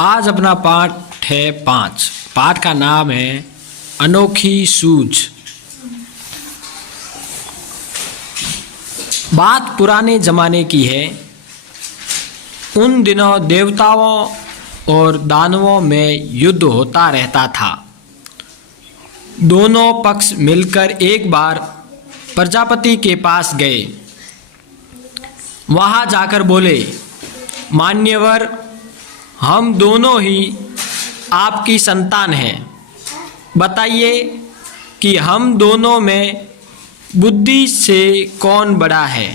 आज अपना पाठ है 5। पाठ का नाम है अनोखी सूझ। बात पुराने जमाने की है। उन दिनों देवताओं और दानवों में युद्ध होता रहता था। दोनों पक्ष मिलकर एक बार प्रजापति के पास गए। वहां जाकर बोले, मान्यवर, हम दोनों ही आपकी संतान हैं। बताइए कि हम दोनों में बुद्धि से कौन बड़ा है।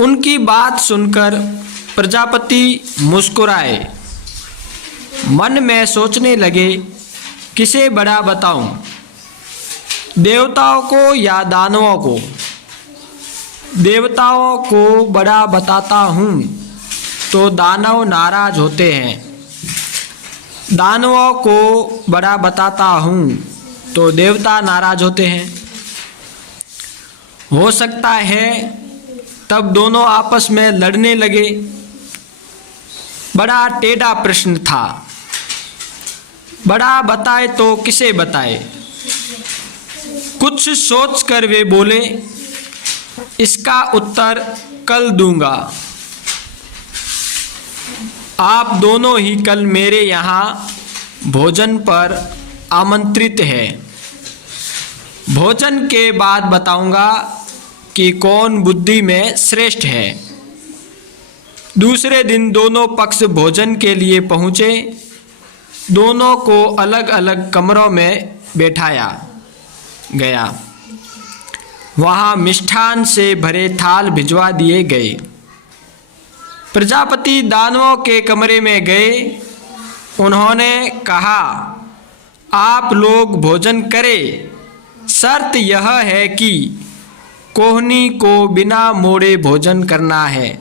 उनकी बात सुनकर प्रजापति मुस्कुराए। मन में सोचने लगे, किसे बड़ा बताऊं, देवताओं को या दानवों को। देवताओं को बड़ा बताता हूं तो दानव नाराज होते हैं। दानवों को बड़ा बताता हूं तो देवता नाराज होते हैं। हो सकता है तब दोनों आपस में लड़ने लगे। बड़ा टेढ़ा प्रश्न था। बड़ा बताए तो किसे बताए। कुछ सोचकर वे बोले, इसका उत्तर कल दूंगा। आप दोनों ही कल मेरे यहाँ भोजन पर आमंत्रित हैं। भोजन के बाद बताऊंगा कि कौन बुद्धि में श्रेष्ठ है। दूसरे दिन दोनों पक्ष भोजन के लिए पहुँचे। दोनों को अलग अलग कमरों में बैठाया गया। वहाँ मिष्ठान से भरे थाल भिजवा दिए गए। प्रजापति दानवों के कमरे में गए। उन्होंने कहा, आप लोग भोजन करें, शर्त यह है कि कोहनी को बिना मोड़े भोजन करना है।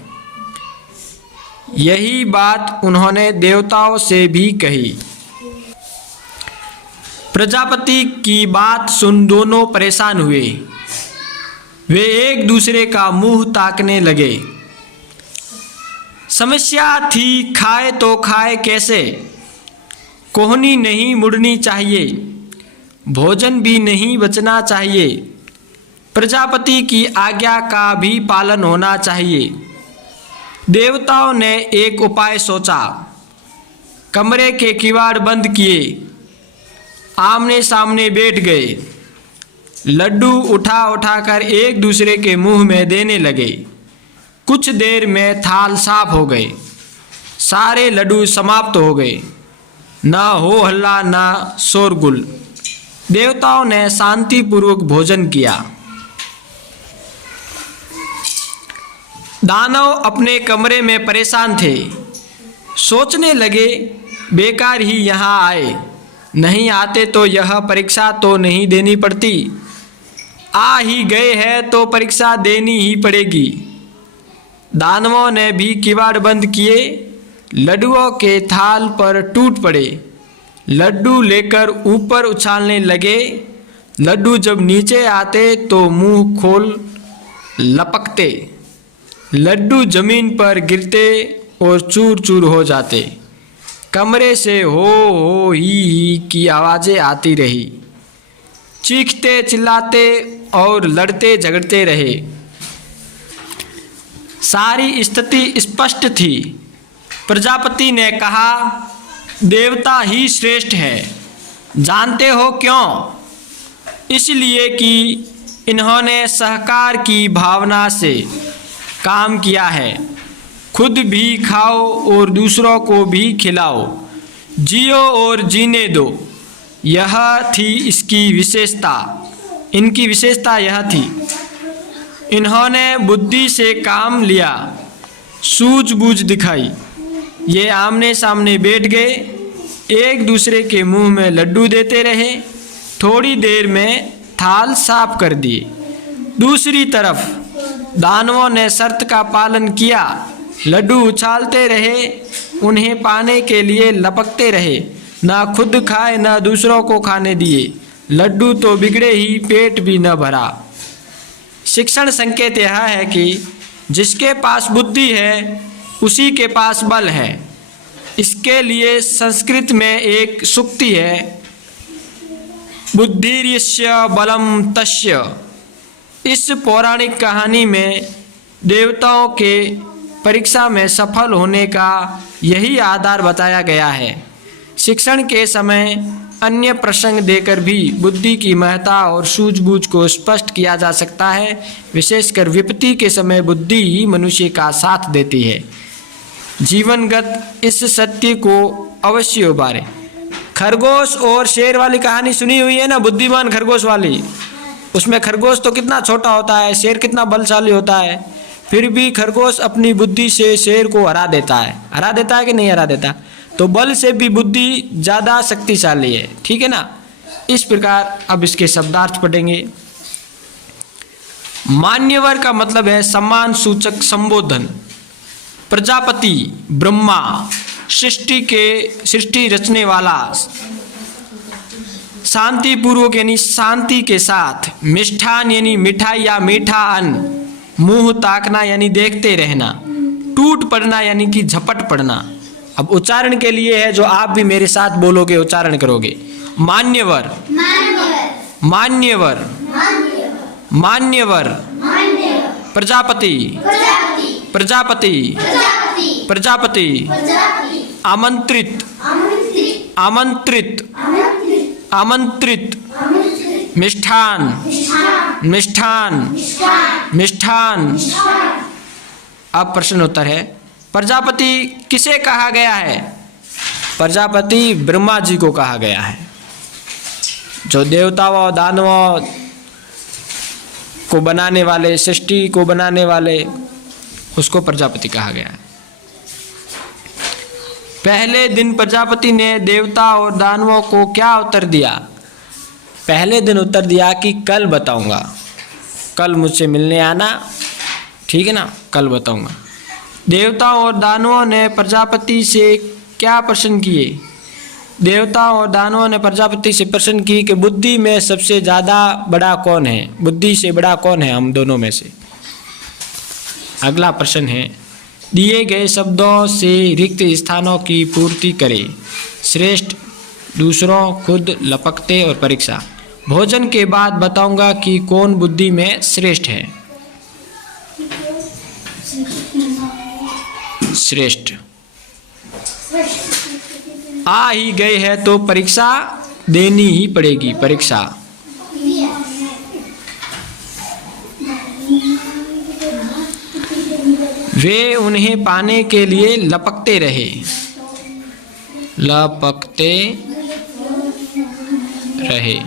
यही बात उन्होंने देवताओं से भी कही। प्रजापति की बात सुन दोनों परेशान हुए। वे एक दूसरे का मुंह ताकने लगे। समस्या थी, खाए तो खाए कैसे। कोहनी नहीं मुड़नी चाहिए, भोजन भी नहीं बचना चाहिए। प्रजापति की आज्ञा का भी पालन होना चाहिए। देवताओं ने एक उपाय सोचा। कमरे के किवाड़ बंद किए, आमने सामने बैठ गए। लड्डू उठा उठाकर एक दूसरे के मुंह में देने लगे। कुछ देर में थाल साफ हो गए। सारे लड्डू समाप्त हो गए। ना हो हल्ला ना शोरगुल। देवताओं ने शांतिपूर्वक भोजन किया। दानव अपने कमरे में परेशान थे। सोचने लगे, बेकार ही यहाँ आए। नहीं आते तो यह परीक्षा तो नहीं देनी पड़ती। आ ही गए हैं तो परीक्षा देनी ही पड़ेगी। दानवों ने भी किवाड़ बंद किए। लड्डुओं के थाल पर टूट पड़े। लड्डू लेकर ऊपर उछालने लगे। लड्डू जब नीचे आते तो मुंह खोल लपकते। लड्डू जमीन पर गिरते और चूर चूर हो जाते। कमरे से हो ही की आवाज़ें आती रही। चीखते चिल्लाते और लड़ते झगड़ते रहे। सारी स्थिति स्पष्ट थी। प्रजापति ने कहा, देवता ही श्रेष्ठ है। जानते हो क्यों? इसलिए कि इन्होंने सहकार की भावना से काम किया है। खुद भी खाओ और दूसरों को भी खिलाओ। जियो और जीने दो। यह थी इसकी विशेषता। इनकी विशेषता यह थी। इन्होंने बुद्धि से काम लिया, सूझबूझ दिखाई। ये आमने सामने बैठ गए। एक दूसरे के मुंह में लड्डू देते रहे। थोड़ी देर में थाल साफ कर दिए। दूसरी तरफ दानवों ने शर्त का पालन किया। लड्डू उछालते रहे। उन्हें पाने के लिए लपकते रहे। ना खुद खाए ना दूसरों को खाने दिए। लड्डू तो बिगड़े ही, पेट भी न भरा। शिक्षण संकेत यह है कि जिसके पास बुद्धि है उसी के पास बल है। इसके लिए संस्कृत में एक सूक्ति है, बुद्धिर्यस्य बलम तस्य। इस पौराणिक कहानी में देवताओं के परीक्षा में सफल होने का यही आधार बताया गया है। शिक्षण के समय अन्य प्रसंग देकर भी बुद्धि की महत्ता और सूझबूझ को स्पष्ट किया जा सकता है। विशेषकर विपत्ति के समय बुद्धि ही मनुष्य का साथ देती है। जीवनगत इस सत्य को अवश्य उबारे। खरगोश और शेर वाली कहानी सुनी हुई है ना, बुद्धिमान खरगोश वाली। उसमें खरगोश तो कितना छोटा होता है, शेर कितना बलशाली होता है, फिर भी खरगोश अपनी बुद्धि से शेर को हरा देता है। हरा देता है कि नहीं हरा देता? तो बल से भी बुद्धि ज़्यादा शक्तिशाली है। ठीक है ना। इस प्रकार अब इसके शब्दार्थ पढ़ेंगे। मान्यवर का मतलब है सम्मान सूचक संबोधन। प्रजापति ब्रह्मा, सृष्टि रचने वाला, शांति पूर्वक यानी शांति के साथ, मिष्ठान यानी मिठाई या मीठा अन्न, मुंह ताकना यानी देखते रहना, टूट पड़ना यानी कि झपट पड़ना। अब उच्चारण के लिए है जो आप भी मेरे साथ बोलोगे, उच्चारण करोगे। मान्यवर, मान्यवर, मान्यवर, प्रजापति, प्रजापति, प्रजापति, आमंत्रित, आमंत्रित, आमंत्रित, मिष्ठान, मिष्ठान, मिष्ठान। अब प्रश्न उत्तर है, प्रजापति किसे कहा गया है? प्रजापति ब्रह्मा जी को कहा गया है। जो देवताओं दानवों को बनाने वाले, सृष्टि को बनाने वाले, उसको प्रजापति कहा गया है। पहले दिन प्रजापति ने देवता और दानवों को क्या उत्तर दिया? पहले दिन उत्तर दिया कि कल बताऊंगा, कल मुझसे मिलने आना, ठीक है ना, कल बताऊंगा। देवताओं और दानवों ने प्रजापति से क्या प्रश्न किए? देवताओं और दानवों ने प्रजापति से प्रश्न किए कि बुद्धि में सबसे ज़्यादा बड़ा कौन है? बुद्धि से बड़ा कौन है हम दोनों में से? अगला प्रश्न है, दिए गए शब्दों से रिक्त स्थानों की पूर्ति करे। श्रेष्ठ, दूसरों, खुद, लपकते और परीक्षा। भोजन के बाद बताऊंगा कि कौन बुद्धि में श्रेष्ठ है। श्रेष्ठ। आ ही गए हैं तो परीक्षा देनी ही पड़ेगी। परीक्षा। वे उन्हें पाने के लिए लपकते रहे, लपकते रहे।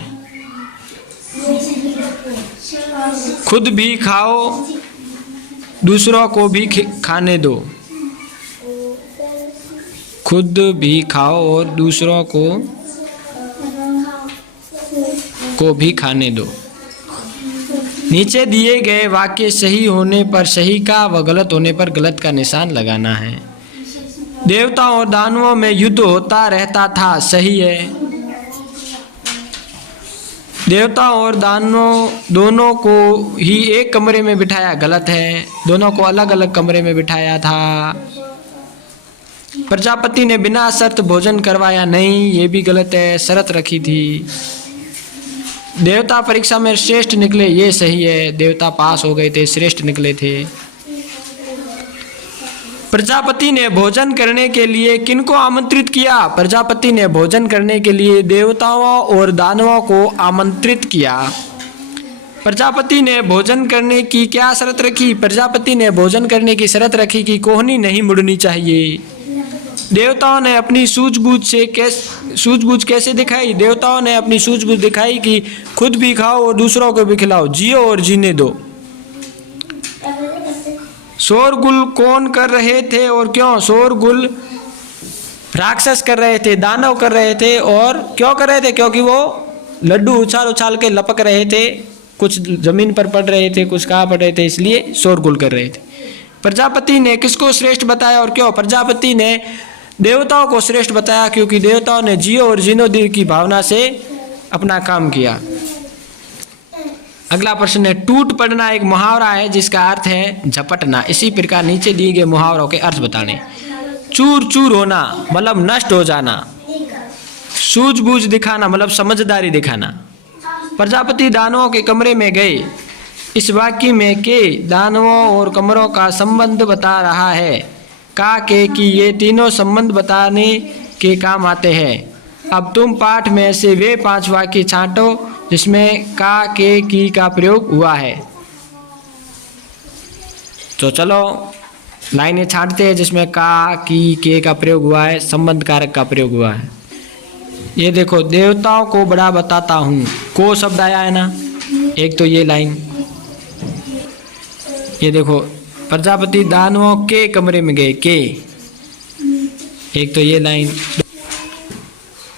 खुद भी खाओ, दूसरों को भी खाने दो। खुद भी खाओ और दूसरों को भी खाने दो। नीचे दिए गए वाक्य सही होने पर सही का व गलत होने पर गलत का निशान लगाना है। देवताओं और दानवों में युद्ध होता रहता था, सही है। देवताओं और दानवों दोनों को ही एक कमरे में बिठाया, गलत है। दोनों को अलग अलग कमरे में बिठाया था। प्रजापति ने बिना शर्त भोजन करवाया नहीं, ये भी गलत है, शर्त रखी थी। देवता परीक्षा में श्रेष्ठ निकले, ये सही है। देवता पास हो गए थे, श्रेष्ठ निकले थे। प्रजापति ने भोजन करने के लिए किनको आमंत्रित किया? प्रजापति ने भोजन करने के लिए देवताओं और दानवों को आमंत्रित किया। प्रजापति ने भोजन करने की क्या शर्त रखी? प्रजापति ने भोजन करने की शर्त रखी कि कोहनी नहीं मुड़नी चाहिए। देवताओं ने अपनी सूझबूझ कैसे दिखाई? देवताओं ने अपनी सूझबूझ दिखाई कि खुद भी खाओ और दूसरों को भी खिलाओ, जियो और जीने दो। शोरगुल कौन कर रहे थे और क्यों? शोरगुल राक्षस कर रहे थे, दानव कर रहे थे। और क्यों कर रहे थे? क्योंकि वो लड्डू उछाल उछाल के लपक रहे थे, कुछ जमीन पर पड़ रहे थे, कुछ कहाँ पड़ रहे थे, इसलिए शोरगुल कर रहे थे। प्रजापति ने किसको श्रेष्ठ बताया और क्यों? प्रजापति ने देवताओं को श्रेष्ठ बताया क्योंकि देवताओं ने जियो और जीनो दी की भावना से अपना काम किया। अगला प्रश्न है, टूट पड़ना एक मुहावरा है जिसका अर्थ है झपटना। इसी प्रकार नीचे दिए गए मुहावरों के अर्थ बताने। चूर चूर होना मतलब नष्ट हो जाना। सूझबूझ दिखाना मतलब समझदारी दिखाना। प्रजापति दानवों के कमरे में गए। इस वाक्य में के दानवों और कमरों का संबंध बता रहा है। का के की ये तीनों संबंध बताने के काम आते हैं। अब तुम पाठ में से वे 5 वाक्य छांटो जिसमें का के की का प्रयोग हुआ है। तो चलो लाइनें छांटते हैं जिसमें का की के का प्रयोग हुआ है, संबंध कारक का प्रयोग हुआ है। ये देखो, देवताओं को बड़ा बताता हूँ, को शब्द आया है ना, एक तो ये लाइन। ये देखो, प्रजापति दानवों के कमरे में गए, के, एक तो ये लाइन।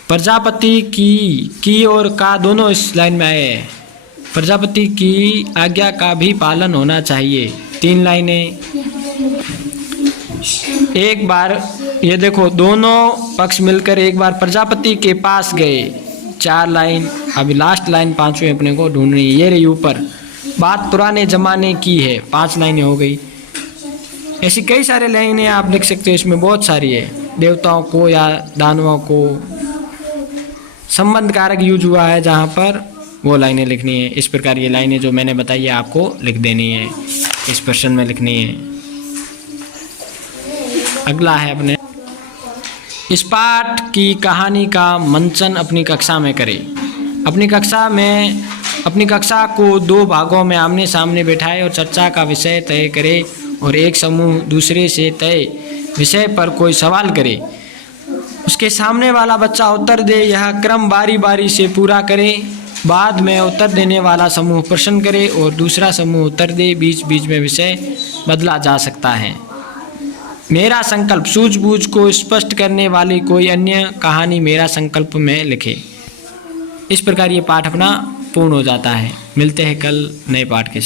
प्रजापति की और का दोनों इस लाइन में आए हैं। प्रजापति की आज्ञा का भी पालन होना चाहिए, 3 लाइनें। एक बार ये देखो, दोनों पक्ष मिलकर एक बार प्रजापति के पास गए, 4 लाइन। अभी लास्ट लाइन 5वीं अपने को ढूंढनी है, ये रही ऊपर। बात पुराने जमाने की है, 5 लाइनें हो गई। ऐसी कई सारे लाइनें आप लिख सकते हो, इसमें बहुत सारी है। देवताओं को या दानवों को संबंध कारक यूज हुआ है जहाँ पर वो लाइनें लिखनी है। इस प्रकार ये लाइनें जो मैंने बताई है आपको लिख देनी है, इस प्रश्न में लिखनी है। अगला है अपने, इस पाठ की कहानी का मंचन अपनी कक्षा में करें। अपनी कक्षा को 2 भागों में आमने सामने बैठाए और चर्चा का विषय तय करे और एक समूह दूसरे से तय विषय पर कोई सवाल करे। उसके सामने वाला बच्चा उत्तर दे। यह क्रम बारी बारी से पूरा करे। बाद में उत्तर देने वाला समूह प्रश्न करे और दूसरा समूह उत्तर दे। बीच बीच में विषय बदला जा सकता है। मेरा संकल्प, सूझबूझ को स्पष्ट करने वाली कोई अन्य कहानी मेरा संकल्प में लिखे। इस प्रकार ये पाठ अपना पूर्ण हो जाता है। मिलते हैं कल नए पाठ के साथ।